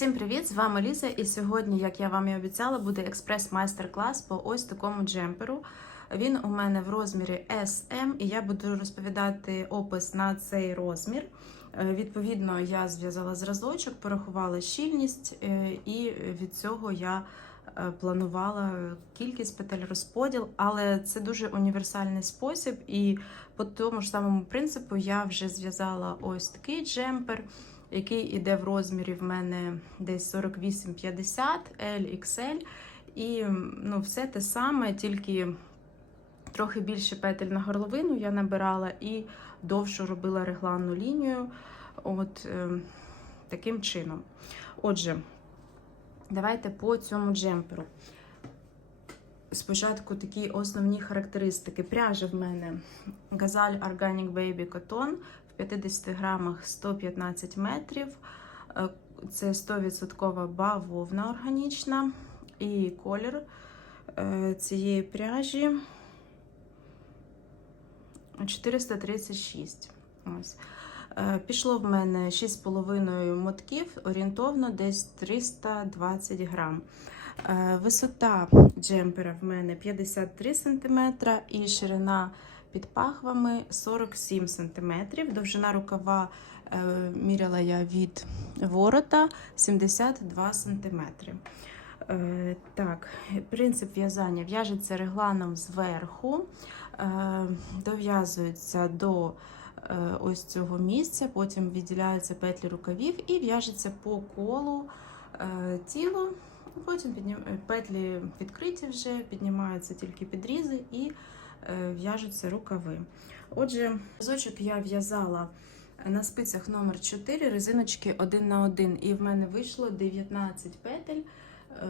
Усім привіт! З вами Ліза, і сьогодні, як я вам і обіцяла, буде експрес-майстер-клас по ось такому джемперу. Він у мене в розмірі SM, і я буду розповідати опис на цей розмір. Е, Відповідно, я зв'язала зразочок, порахувала щільність, е, і від цього я е, планувала кількість петель розподіл, але це дуже універсальний спосіб, і по тому ж самому принципу я вже зв'язала ось такий джемпер який іде в розмірі в мене десь 48-50, L. І ну, все те саме, тільки трохи більше петель на горловину я набирала і довше робила регланну лінію. От е, таким чином. Отже, давайте по цьому джемперу. Спочатку такі основні характеристики. Пряжа в мене Gazal Organic Baby Cotton 50 грамах 115 метрів. Е, це 100% бавовна органічна. І колір е, цієї пряжі 436. Ось. Е, пішло в мене 6,5 мотків, орієнтовно десь 320 грам. Висота джемпера в мене 53 см і ширина під пахвами 47 см. Довжина рукава е, міряла я від ворота 72 см. Е, так, принцип в'язання в'яжеться регланом зверху, е, дов'язується до ось цього місця, потім відділяються петлі рукавів і в'яжеться по колу тіло. Потім петлі відкриті вже, піднімаються тільки підрізи і в'яжуться рукави. Отже, зочок я в'язала на спицях номер 4 резиночки 1 на 1 і в мене вийшло 19 петель е,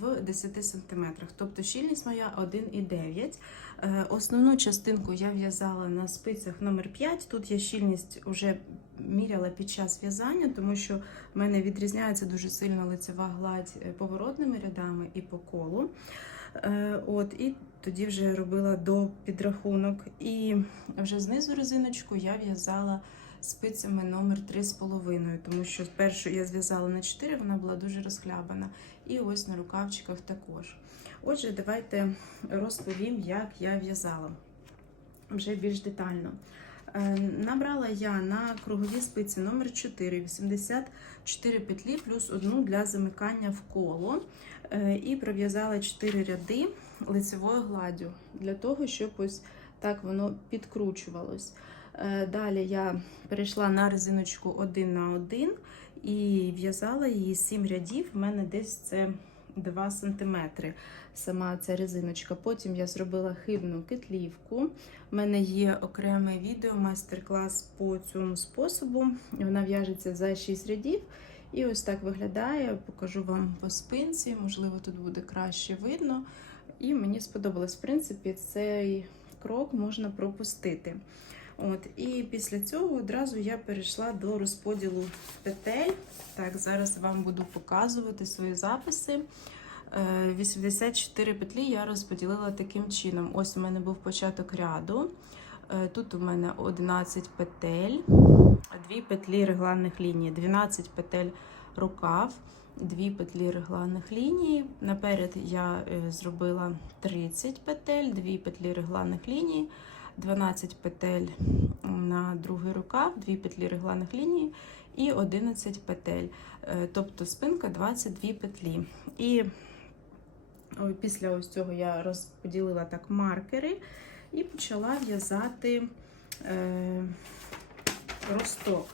в 10 см. Тобто щільність моя 1,9. Е, основну частинку я в'язала на спицях номер 5 Тут я щільність вже міряла під час в'язання, тому що в мене відрізняється дуже сильно лицева гладь поворотними рядами і по колу. От, І тоді вже робила до підрахунок. І вже знизу резиночку я в'язала спицями номер 3,5, тому що першу я зв'язала на 4, вона була дуже розхлябана. І ось на рукавчиках також. Отже, давайте розповім, як я в'язала вже більш детально. Е, набрала я на кругові спиці номер 4 84 петлі плюс одну для замикання в коло. Е, і пров'язала 4 ряди лицевою гладдю, для того, щоб ось так воно підкручувалось. Е, далі я перейшла на резиночку 1 на 1 і в'язала її 7 рядів. У мене десь це 2 см сама ця резиночка. Потім я зробила хибну кетлівку. У мене є окреме відео, майстер-клас по цьому способу. Вона в'яжеться за 6 рядів. І ось так виглядає. Покажу вам по спинці, можливо, тут буде краще видно. І мені сподобалось, в принципі, цей крок можна пропустити. От, І після цього одразу я перейшла до розподілу петель. Так, зараз вам буду показувати свої записи. 84 е, петлі я розподілила таким чином. Ось у мене був початок ряду. Е, тут у мене 11 петель, 2 петлі регланних ліній, 12 петель рукав, 2 петлі регланних ліній. Наперед я е, зробила 30 петель, 2 петлі регланних ліній, 12 петель на другий рукав, 2 петлі регланних ліній і 11 петель. Тобто спинка 22 петлі. І Після ось цього я розподілила так маркери і почала в'язати е, росток.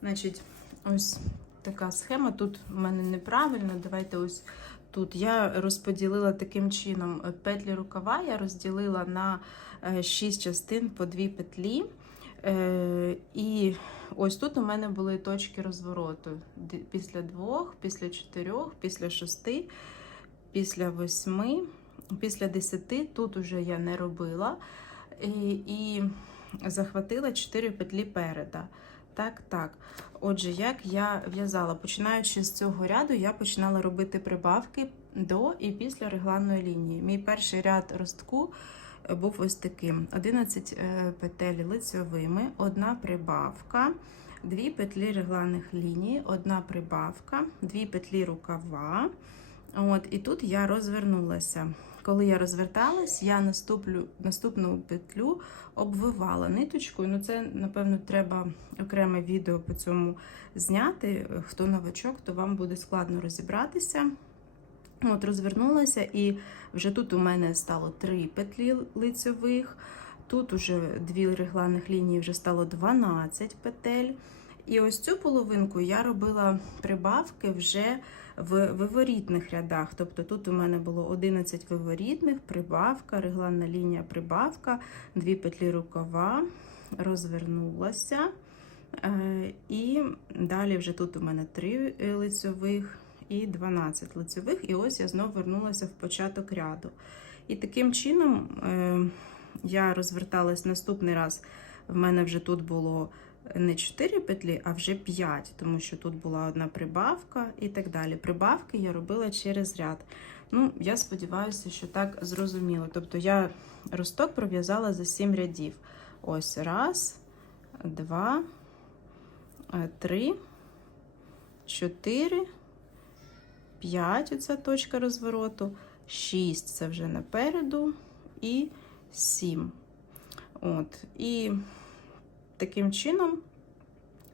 Значить, ось така схема. Тут в мене неправильно. Давайте ось тут я розподілила таким чином петлі рукава, я розділила на 6 е, частин по 2 петлі. Е, І ось тут у мене були точки розвороту. Після двох, після чотирьох, після шести після восьми, після десяти, тут уже я не робила. І захватила 4 петлі переда. Так, так. Отже, як я в'язала, починаючи з цього ряду, я починала робити прибавки до і після регланної лінії. Мій перший ряд ростку був ось таким: 11 е, петель лицьовими, одна прибавка, дві петлі регланних ліній, одна прибавка, дві петлі рукава. От, і тут я розвернулася. Коли я розверталась, я наступлю, наступну петлю обвивала ниточкою. Ну, це, напевно, треба окреме відео по цьому зняти. Хто новачок, то вам буде складно розібратися. От, розвернулася, і вже тут у мене стало три петлі лицьових. Тут уже дві регланих лінії вже стало 12 петель. І ось цю половинку я робила прибавки вже в виворітних рядах. Тобто тут у мене було 11 виворітних, прибавка, регланна лінія прибавка, дві петлі рукава, розвернулася. Е, І далі вже тут у мене 3 лицьових і 12 лицьових. І ось я знову вернулася в початок ряду. І таким чином е, я розверталась наступний раз. В мене вже тут було не 4 петлі, а вже 5, тому що тут була одна прибавка і так далі. Прибавки я робила через ряд. Ну, я сподіваюся, що так зрозуміло. Тобто я росток пров'язала за 7 рядів. Ось раз, два, е, три, чотири, п'ять. Оця точка розвороту, шість це вже напереду, і сім. От. І таким чином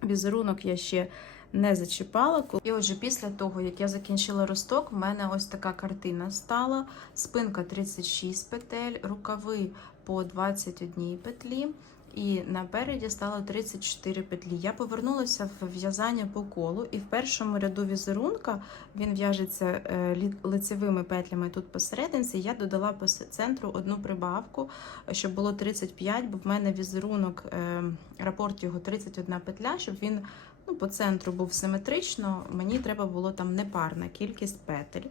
візерунок я ще не зачіпала. І отже, після того, як я закінчила росток, в мене ось така картина стала. Спинка 36 петель, рукави по 21 петлі. І напереді стало 34 петлі. Я повернулася в в'язання по колу, і в першому ряду візерунка він в'яжеться е, лицевими петлями тут посерединці. Я додала по центру одну прибавку, щоб було 35, бо в мене візерунок, е, рапорт його 31 петля, щоб він ну, по центру був симетрично, мені треба було там непарна кількість петель.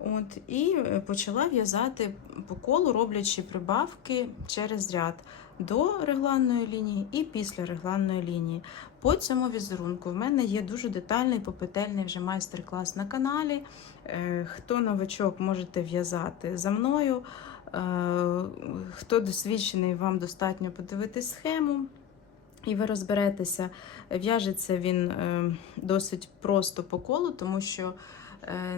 От, і е, почала в'язати по колу, роблячи прибавки через ряд до регланної лінії і після регланної лінії. По цьому візерунку в мене є дуже детальний попетельний вже майстер-клас на каналі. Е, Хто новачок, можете в'язати за мною. Е, Хто досвідчений, вам достатньо подивитись схему. І ви розберетеся, в'яжеться він е, досить просто по колу, тому що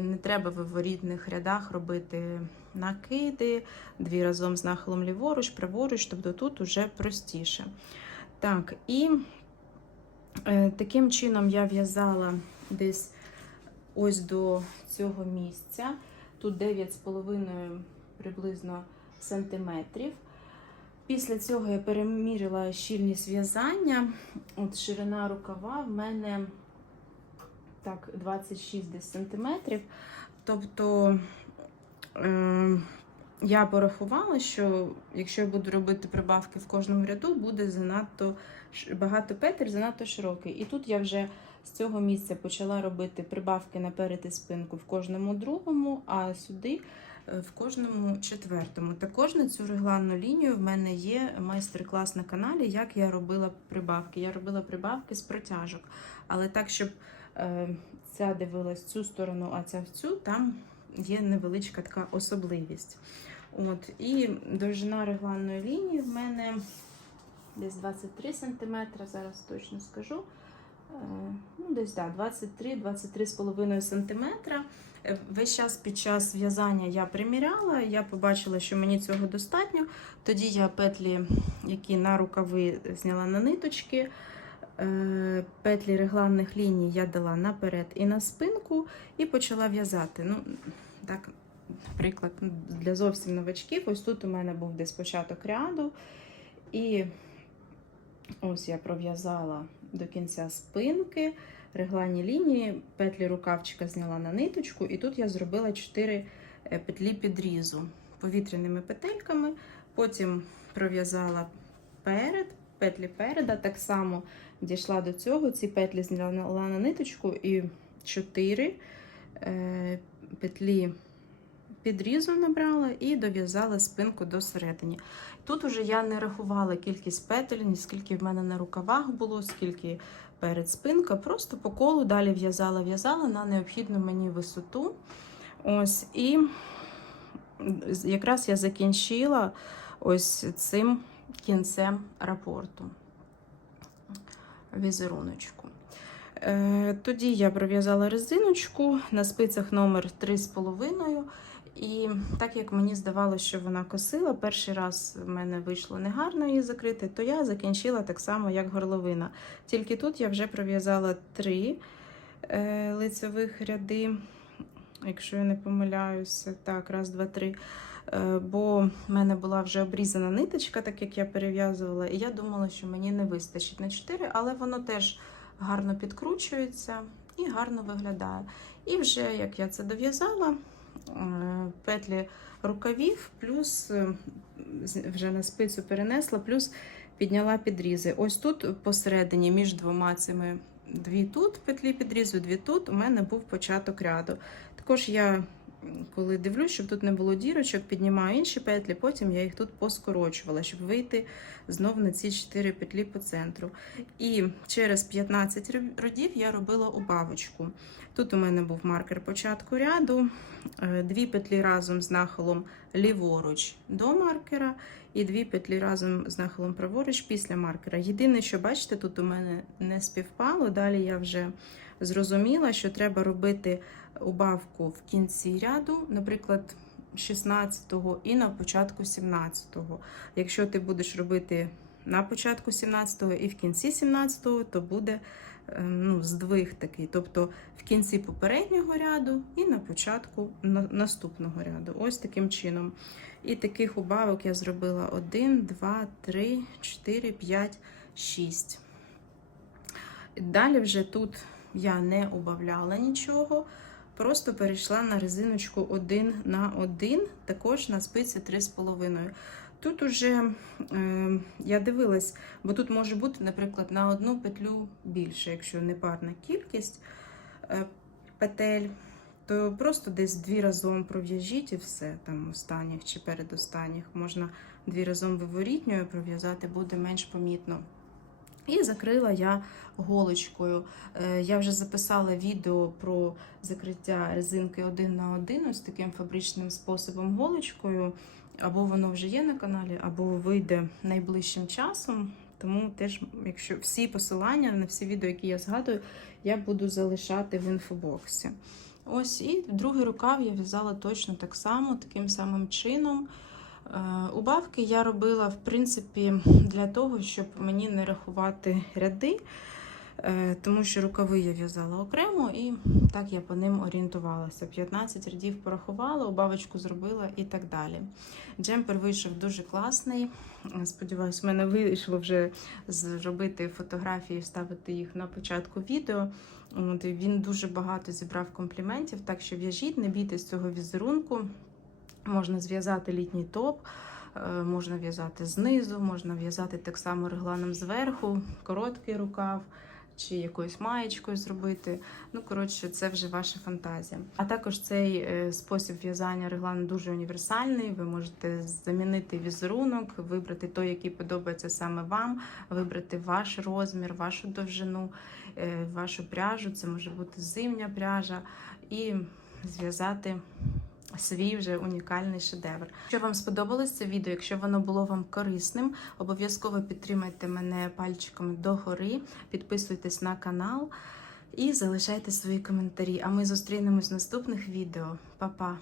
не треба в виворітних рядах робити накиди, дві разом з нахилом ліворуч, праворуч, тобто тут уже простіше. Так, і е, таким чином я в'язала десь ось до цього місця. Тут 9,5 приблизно сантиметрів. Після цього я переміряла щільність в'язання. От ширина рукава в мене так, 26 десь сантиметрів. Тобто е, я порахувала, що якщо я буду робити прибавки в кожному ряду, буде занадто багато петель, занадто широкий. І тут я вже з цього місця почала робити прибавки наперед і спинку в кожному другому, а сюди е, в кожному четвертому. Також на цю регланну лінію в мене є майстер-клас на каналі, як я робила прибавки. Я робила прибавки з протяжок, але так, щоб ця дивилась цю сторону, а ця в цю, там є невеличка така особливість. От, і довжина регланної лінії в мене десь 23 см, зараз точно скажу. Е, Ну, десь да, 23-23,5 см. Е, Весь час під час в'язання я приміряла, я побачила, що мені цього достатньо. Тоді я петлі, які на рукави зняла на ниточки, е, петлі регланних ліній я дала наперед і на спинку, і почала в'язати. Ну, так, наприклад, для зовсім новачків, ось тут у мене був десь початок ряду. І ось я пров'язала до кінця спинки, регланні лінії, петлі рукавчика зняла на ниточку, і тут я зробила 4 петлі підрізу повітряними петельками. Потім пров'язала перед, петлі переда, так само дійшла до цього, ці петлі зняла на ниточку і 4 е, петлі підрізу набрала і дов'язала спинку до середини. Тут уже я не рахувала кількість петель, скільки в мене на рукавах було, скільки перед спинка. Просто по колу далі в'язала, в'язала на необхідну мені висоту. Ось, і якраз я закінчила ось цим кінцем рапорту. візеруночку. Е, Тоді я пров'язала резиночку на спицях номер 3,5. І так як мені здавалося, що вона косила, перший раз в мене вийшло негарно її закрити, то я закінчила так само, як горловина. Тільки тут я вже пров'язала три е, лицевих ряди, якщо я не помиляюся, так, раз, два, три. Е, бо в мене була вже обрізана ниточка, так як я перев'язувала, і я думала, що мені не вистачить на 4, але воно теж гарно підкручується і гарно виглядає. І вже як я це дов'язала, е, петлі рукавів, плюс е, вже на спицю перенесла, плюс підняла підрізи. Ось тут посередині між двома цими дві тут петлі підрізу, дві тут у мене був початок ряду. Також я, коли дивлюсь, щоб тут не було дірочок, піднімаю інші петлі, потім я їх тут поскорочувала, щоб вийти знов на ці 4 петлі по центру. І через 15 рю- рядів я робила убавочку. Тут у мене був маркер початку ряду, е, дві петлі разом з нахилом ліворуч до маркера, і дві петлі разом з нахилом праворуч після маркера.Єдине, що бачите, тут у мене не співпало. Далі я вже зрозуміла, що треба робити убавку в кінці ряду, наприклад, 16-го і на початку 17-го. Якщо ти будеш робити на початку 17-го і в кінці 17-го, то буде е, ну, здвиг такий. Тобто в кінці попереднього ряду і на початку наступного ряду. Ось таким чином. І таких убавок я зробила 1, 2, 3, 4, 5, 6. Далі вже тут я не убавляла нічого, просто перейшла на резиночку 1 на 1, також на спиці 3,5. Тут уже е, я дивилась, бо тут може бути, наприклад, на одну петлю більше, якщо не парна кількість е, петель, то просто десь дві разом пров'яжіть і все, там останніх чи передостанніх. Можна дві разом виворітньою пров'язати, буде менш помітно. І закрила я голочкою. Е, Я вже записала відео про закриття резинки один на один ось таким фабричним способом голочкою. Або воно вже є на каналі, або вийде найближчим часом. Тому теж, якщо всі посилання на всі відео, які я згадую, я буду залишати в інфобоксі. Ось і другий рукав я в'язала точно так само, таким самим чином. Е, Убавки я робила, в принципі, для того, щоб мені не рахувати ряди, е, тому що рукави я в'язала окремо, і так я по ним орієнтувалася. 15 рядів порахувала, убавочку зробила і так далі. Джемпер вийшов дуже класний. Е, Сподіваюсь, в мене вийшло вже зробити фотографії, вставити їх на початку відео. Він дуже багато зібрав компліментів, так що в'яжіть, не бійтесь цього візерунку. Можна зв'язати літній топ, е, можна в'язати знизу, можна в'язати так само регланом зверху, короткий рукав чи якоюсь маєчкою зробити. Ну, коротше, це вже ваша фантазія. А також цей е, спосіб в'язання регланом дуже універсальний. Ви можете замінити візерунок, вибрати той, який подобається саме вам, вибрати ваш розмір, вашу довжину, е, вашу пряжу. Це може бути зимня пряжа, і зв'язати свій вже унікальний шедевр. Якщо вам сподобалось це відео, якщо воно було вам корисним, обов'язково підтримайте мене пальчиками догори, підписуйтесь на канал і залишайте свої коментарі. А ми зустрінемось в наступних відео. Па-па!